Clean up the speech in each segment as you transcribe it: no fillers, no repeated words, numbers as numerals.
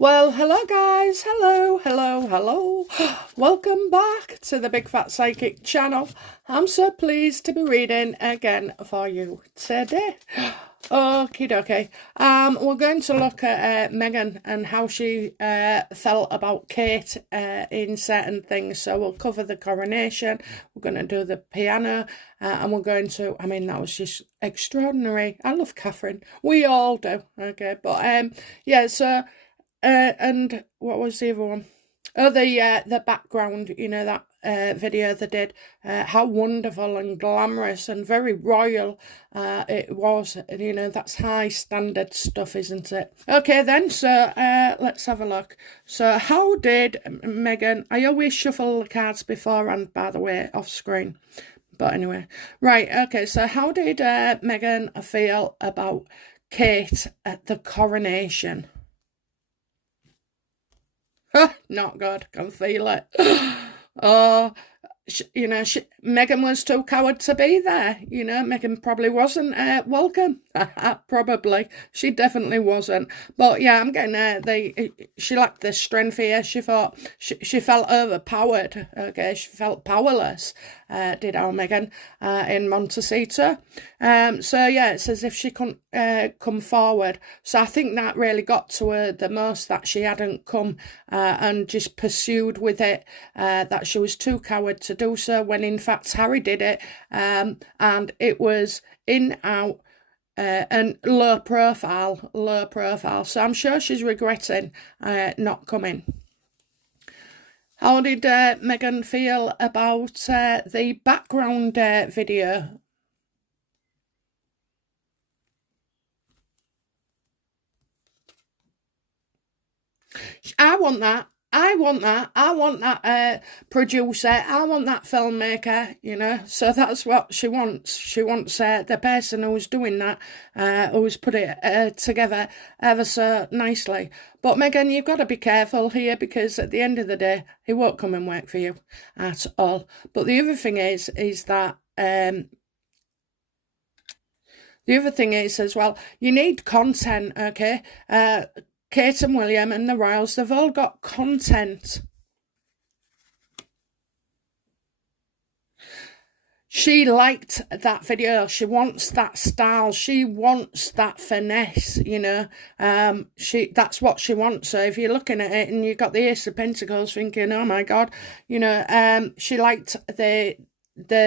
Well, hello guys, hello. Welcome back to the Big Fat Psychic channel. I'm so pleased to be reading again for you today. Okie dokie. We're going to look at Meghan and how she felt about Kate in certain things. So we'll cover the coronation, we're going to do the piano, and we're going to, I mean, that was just extraordinary. I love Catherine. We all do, okay? But yeah, so... and what was the other one? Oh, the background, you know, that video they did, how wonderful and glamorous and very royal it was. You know, that's high standard stuff, isn't it? Okay then, so let's have a look. So how did Meghan... I always shuffle the cards beforehand, by the way, off screen. But anyway, right, okay, so how did Meghan feel about Kate at the coronation? Not good. Can feel it. Oh, Meghan was too coward to be there. You know, Meghan probably wasn't welcome. Probably. She definitely wasn't. But yeah, I'm getting she lacked the strength here. She thought she felt overpowered. Okay, she felt powerless. Did our Meghan in Montecito. So yeah, it's as if she couldn't come forward. So I think that really got to her the most, that she hadn't come and just pursued with it, that she was too coward to do so, when in fact Harry did it, and it was in, out, and low profile. So I'm sure she's regretting not coming. How did Meghan feel about the background video? I want that. I want that producer. I want that filmmaker, you know. So that's what she wants. She wants the person who's doing that, who's put it together ever so nicely. But Meghan, you've got to be careful here, because at the end of the day, he won't come and work for you at all. But the other thing is that the other thing is as well, you need content, okay? Kate and William and the Royals, they've all got content. She liked that video. She wants that style. She wants that finesse, you know. That's what she wants. So if you're looking at it and you've got the Ace of Pentacles thinking, oh my God, you know, she liked the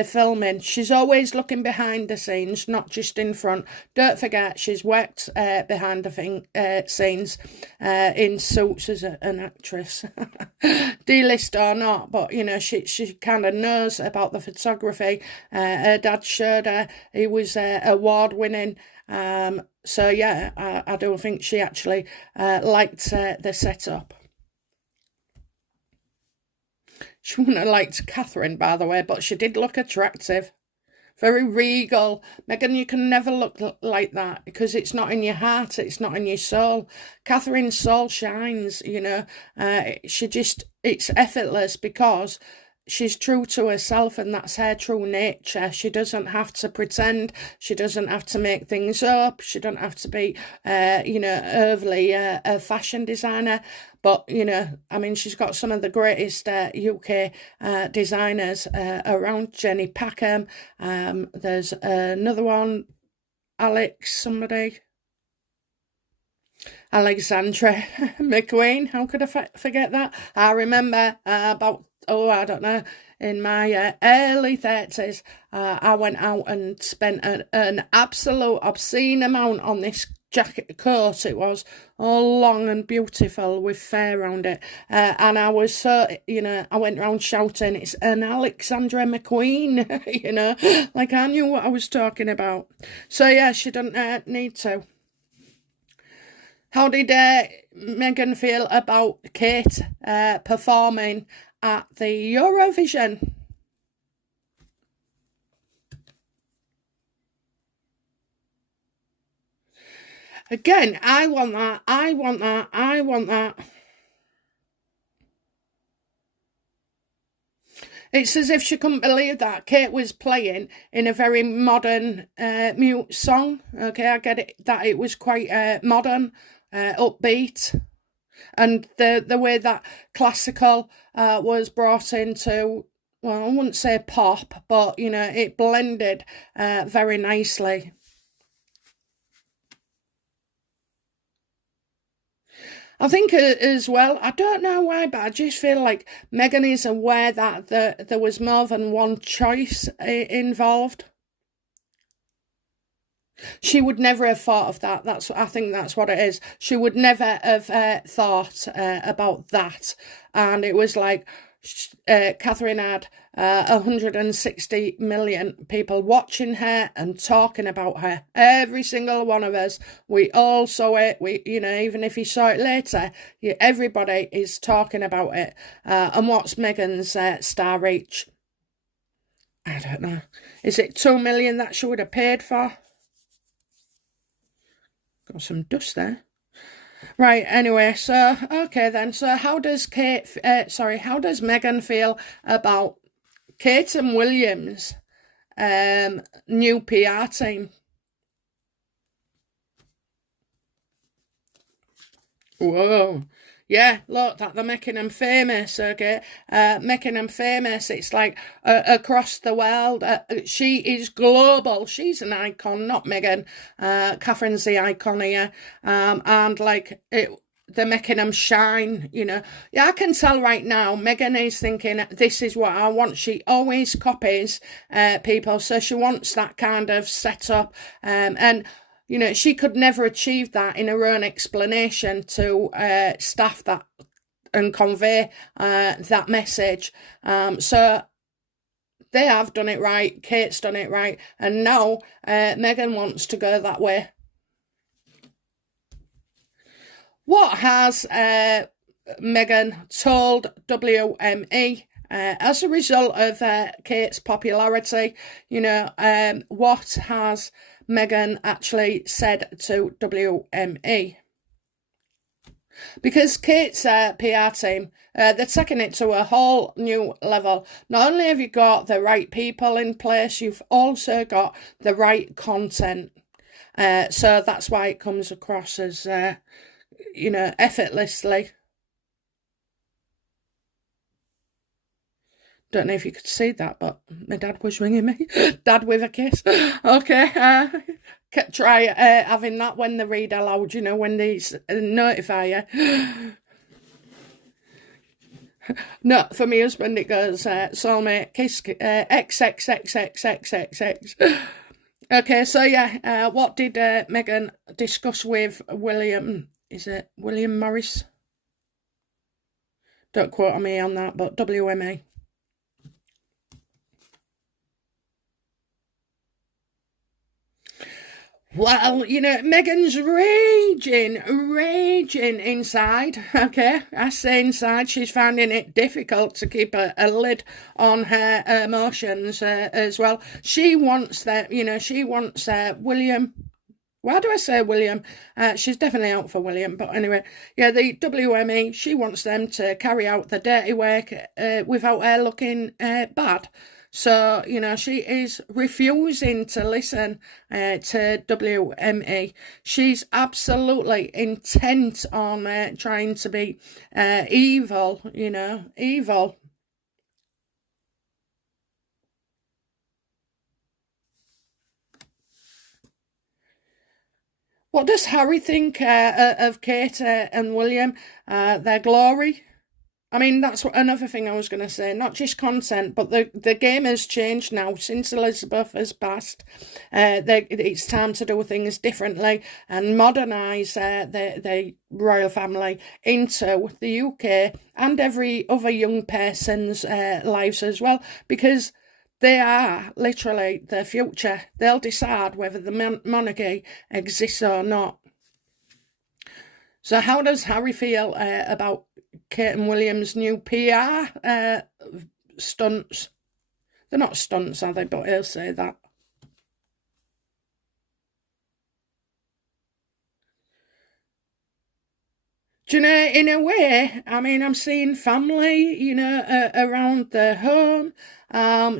filming. She's always looking behind the scenes, not just in front. Don't forget, she's worked behind the scenes in suits as an actress, D-list or not. But you know, she kind of knows about the photography. Her dad showed her. He was award winning. So yeah, I don't think she actually liked the setup. She wouldn't have liked Catherine, by the way, but she did look attractive. Very regal. Meghan, you can never look like that, because it's not in your heart, it's not in your soul. Catherine's soul shines, you know. It's effortless, because she's true to herself, and that's her true nature. She doesn't have to pretend. She doesn't have to make things up. She don't have to be, you know, overly a fashion designer. But, you know, I mean, she's got some of the greatest UK designers around. Jenny Packham. There's another one, Alexandra McQueen. How could I forget that? I remember about, I don't know, in my early 30s, I went out and spent an absolute obscene amount on this coat. It was all long and beautiful with fur around it, and I was so, you know, I went around shouting, it's an Alexandra McQueen, you know, like I knew what I was talking about. So yeah, she doesn't need to. How did Meghan feel about Kate performing at the Eurovision? Again, I want that. It's as if she couldn't believe that Kate was playing in a very modern mute song. Okay, I get it, that it was quite modern, upbeat. And the way that classical was brought into, well, I wouldn't say pop, but, you know, it blended very nicely. I think as well, I don't know why, but I just feel like Meghan is aware that there was more than one choice involved. She would never have thought of that. I think that's what it is. She would never have thought about that. And it was like Catherine had 160 million people watching her and talking about her. Every single one of us, we all saw it. You know, even if you saw it later, everybody is talking about it. And what's Meghan's star reach? I don't know. Is it 2 million that she would have paid for? Got some dust there. Right, anyway, so, okay then. So how does Meghan feel about Kate and William's new PR team? Whoa. Yeah, look, that they're making them famous, okay? Making them famous. It's like across the world. She is global. She's an icon, not Meghan. Catherine's the icon here. And like they're making them shine, you know. Yeah, I can tell right now, Meghan is thinking, this is what I want. She always copies people, so she wants that kind of setup. And you know, she could never achieve that in her own explanation to staff that and convey that message. So they have done it right. Kate's done it right. And now Meghan wants to go that way. What has Meghan told WME as a result of Kate's popularity? You know, what has Meghan actually said to WME? Because Kate's PR team, they're taking it to a whole new level. Not only have you got the right people in place, you've also got the right content. So that's why it comes across as, you know, effortlessly. Don't know if you could see that, but my dad was ringing me. Dad with a kiss. Okay. Try having that when they read aloud, you know, when they notify you. No, for my husband it goes, soulmate, kiss, XXXXXXX. Okay, so yeah, what did Meghan discuss with William? Is it William Morris? Don't quote me on that, but WME. Well, you know, Meghan's raging inside, okay? I say inside, she's finding it difficult to keep a lid on her emotions as well. She wants that, you know, she wants William. Why do I say William? She's definitely out for William, but anyway, yeah, the WME, she wants them to carry out the dirty work without her looking bad. So, you know, she is refusing to listen to WME. She's absolutely intent on trying to be evil, you know, evil. What does Harry think of Kate and William, their glory? I mean, that's another thing I was going to say. Not just content, but the game has changed now since Elizabeth has passed. It's time to do things differently and modernise the royal family into the UK and every other young person's lives as well, because they are literally the future. They'll decide whether the monarchy exists or not. So how does Harry feel about Kate and William's new PR stunts? They're not stunts, are they? But he'll say that. Do you know, in a way, I mean, I'm seeing family, you know, around the home.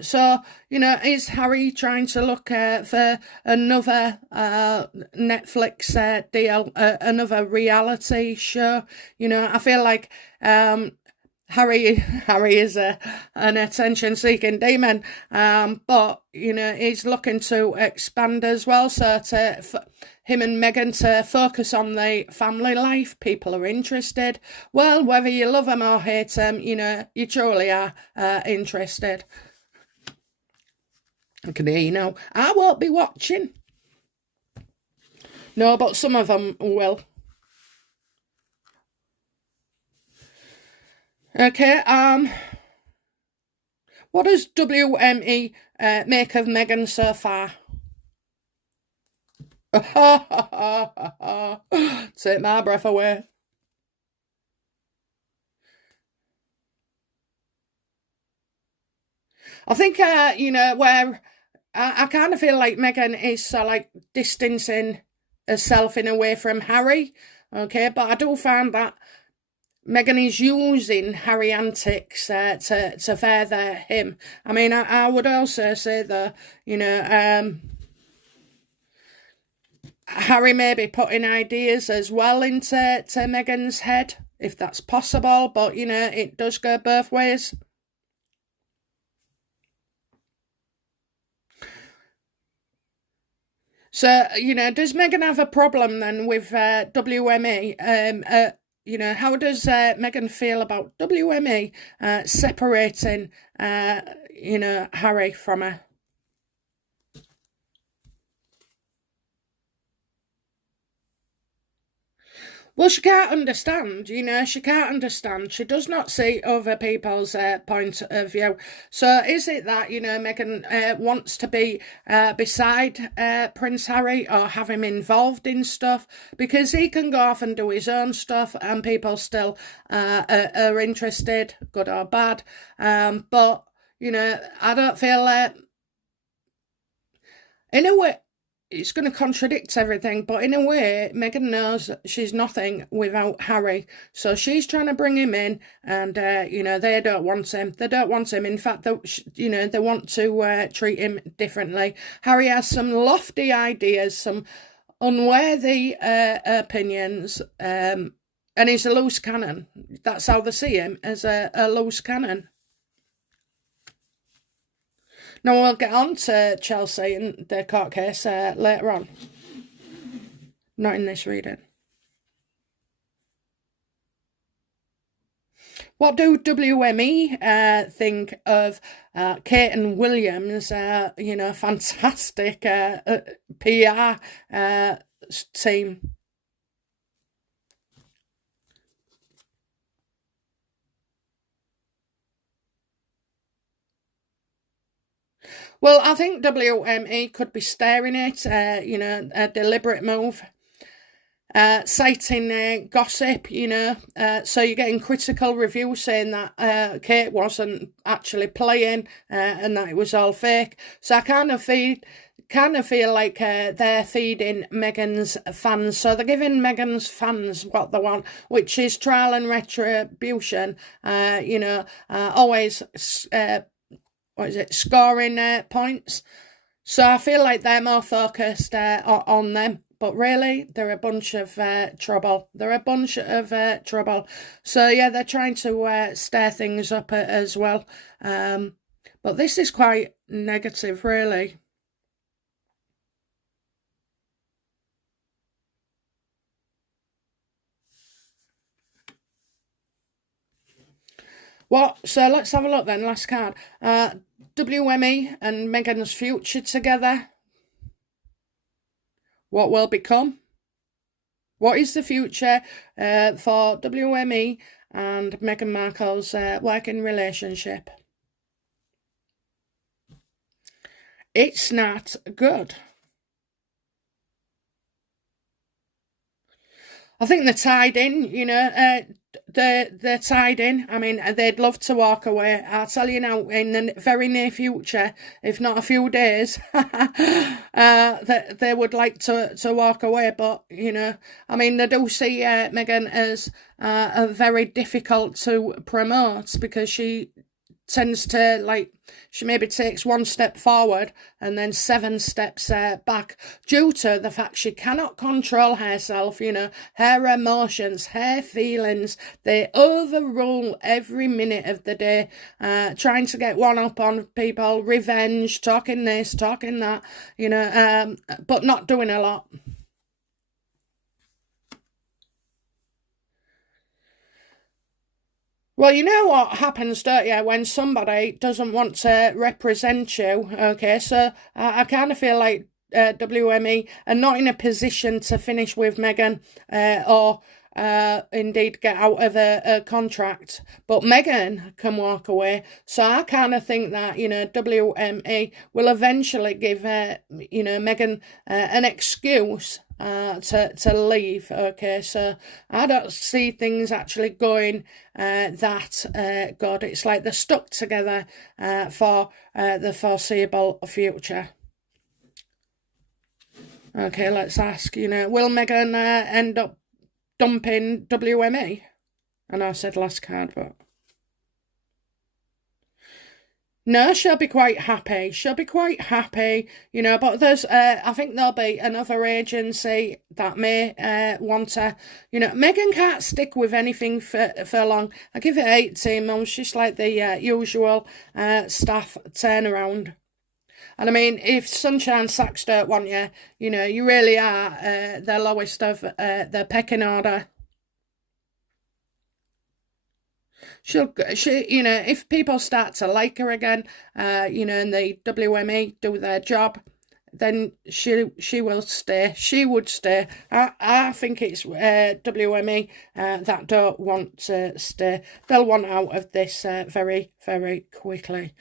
So, you know, is Harry trying to look for another Netflix deal, another reality show? You know, I feel like Harry is an attention-seeking demon, but you know he's looking to expand as well. So him and Meghan to focus on the family life. People are interested. Well, whether you love them or hate them, you know you truly are interested. I can hear you now. I won't be watching. No, but some of them will. Okay, what does WME make of Meghan so far? Take my breath away. I think, you know, where I kind of feel like Meghan is like distancing herself in a way from Harry, okay, but I do find that Meghan is using Harry antics to further him. I mean, I would also say that, you know, Harry may be putting ideas as well into Meghan's head, if that's possible, but, you know, it does go both ways. So, you know, does Meghan have a problem then with WME? You know, how does Meghan feel about WME separating, you know, Harry from her? Well, she can't understand, you know, she can't understand. She does not see other people's point of view. So is it that, you know, Meghan wants to be beside Prince Harry or have him involved in stuff? Because he can go off and do his own stuff and people still are interested, good or bad. But, you know, I don't feel in a way, it's going to contradict everything, but in a way, Meghan knows she's nothing without Harry. So she's trying to bring him in, and, you know, they don't want him. They don't want him. In fact, you know, they want to treat him differently. Harry has some lofty ideas, some unworthy opinions, and he's a loose cannon. That's how they see him, as a loose cannon. Now we'll get on to Chelsea and the court case later on. Not in this reading. What do WME think of Kate and William's, you know, fantastic PR team? Well, I think WME could be staring it, you know, a deliberate move. Citing gossip, you know, so you're getting critical reviews saying that Kate wasn't actually playing and that it was all fake. So I kind of feel like they're feeding Meghan's fans. So they're giving Meghan's fans what they want, which is trial and retribution. You know, always scoring points. So I feel like they're more focused on them. But really, they're a bunch of trouble. They're a bunch of trouble. So yeah, they're trying to stir things up as well. But this is quite negative, really. Well, so let's have a look then. Last card. WME and Meghan's future together. What will become? What is the future for WME and Meghan Markle's working relationship? It's not good. I think they're tied in, you know, they're tied in. I mean, they'd love to walk away. I'll tell you now, in the very near future, if not a few days, they would like to walk away. But, you know, I mean, they do see Meghan as very difficult to promote because she tends to, like, she maybe takes one step forward and then 7 steps back due to the fact she cannot control herself, you know, her emotions, her feelings. They overrule every minute of the day, trying to get one up on people, revenge, talking this, talking that, you know, but not doing a lot. Well, you know what happens, don't you, when somebody doesn't want to represent you, okay? So I kind of feel like WME are not in a position to finish with Meghan or indeed get out of a contract. But Meghan can walk away. So I kind of think that, you know, WME will eventually give, you know, Meghan an excuse to leave. Okay, so I don't see things actually going that good. It's like they're stuck together for the foreseeable future. Okay, let's ask, you know, will Meghan end up dumping WME? I know I said last card, but no, she'll be quite happy. She'll be quite happy, you know, but there's, I think there'll be another agency that may want her. You know, Meghan can't stick with anything for long. I give it 18 months, just like the usual staff turnaround. And I mean, if Sunshine Sacks don't want you, you know, you really are the lowest of the pecking order. She, you know, if people start to like her again, you know, and the WME do their job, then she will stay. She would stay. I think it's WME that don't want to stay. They'll want out of this very, very quickly.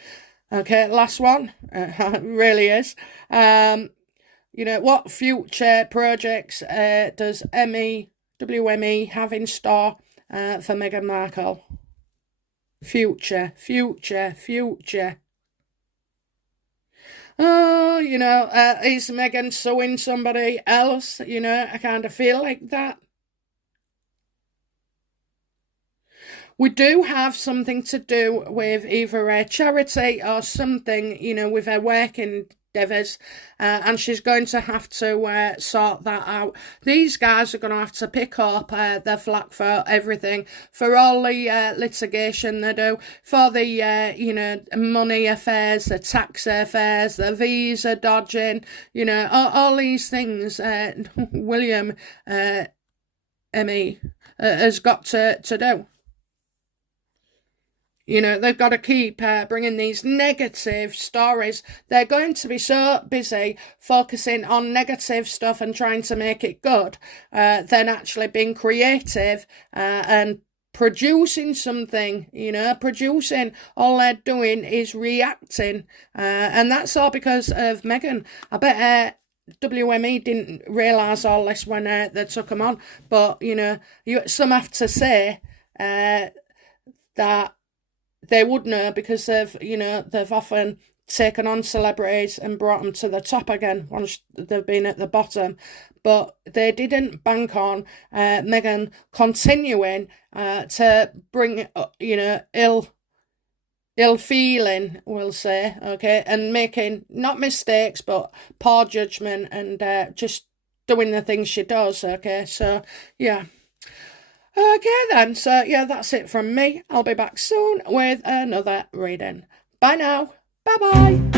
Okay, last one. Really is. You know, what future projects does WME have in store for Meghan Markle? Future. Oh, you know, is Meghan suing somebody else? You know, I kind of feel like that. We do have something to do with either a charity or something, you know, with her working endeavours, and she's going to have to sort that out. These guys are going to have to pick up their flak for everything, for all the litigation they do, for the you know, money affairs, the tax affairs, the visa dodging, you know, all these things. William Emmy has got to do. You know, they've got to keep bringing these negative stories. They're going to be so busy focusing on negative stuff and trying to make it good than actually being creative and producing something, you know, producing. All they're doing is reacting. And that's all because of Meghan. I bet WME didn't realise all this when they took them on. But, you know, some have to say that they would know because they've often taken on celebrities and brought them to the top again once they've been at the bottom. But they didn't bank on Meghan continuing to bring, you know, ill feeling, we'll say, okay, and making not mistakes but poor judgment and just doing the things she does, okay. So yeah. Okay then, so yeah, that's it from me. I'll be back soon with another reading. Bye now. Bye-bye.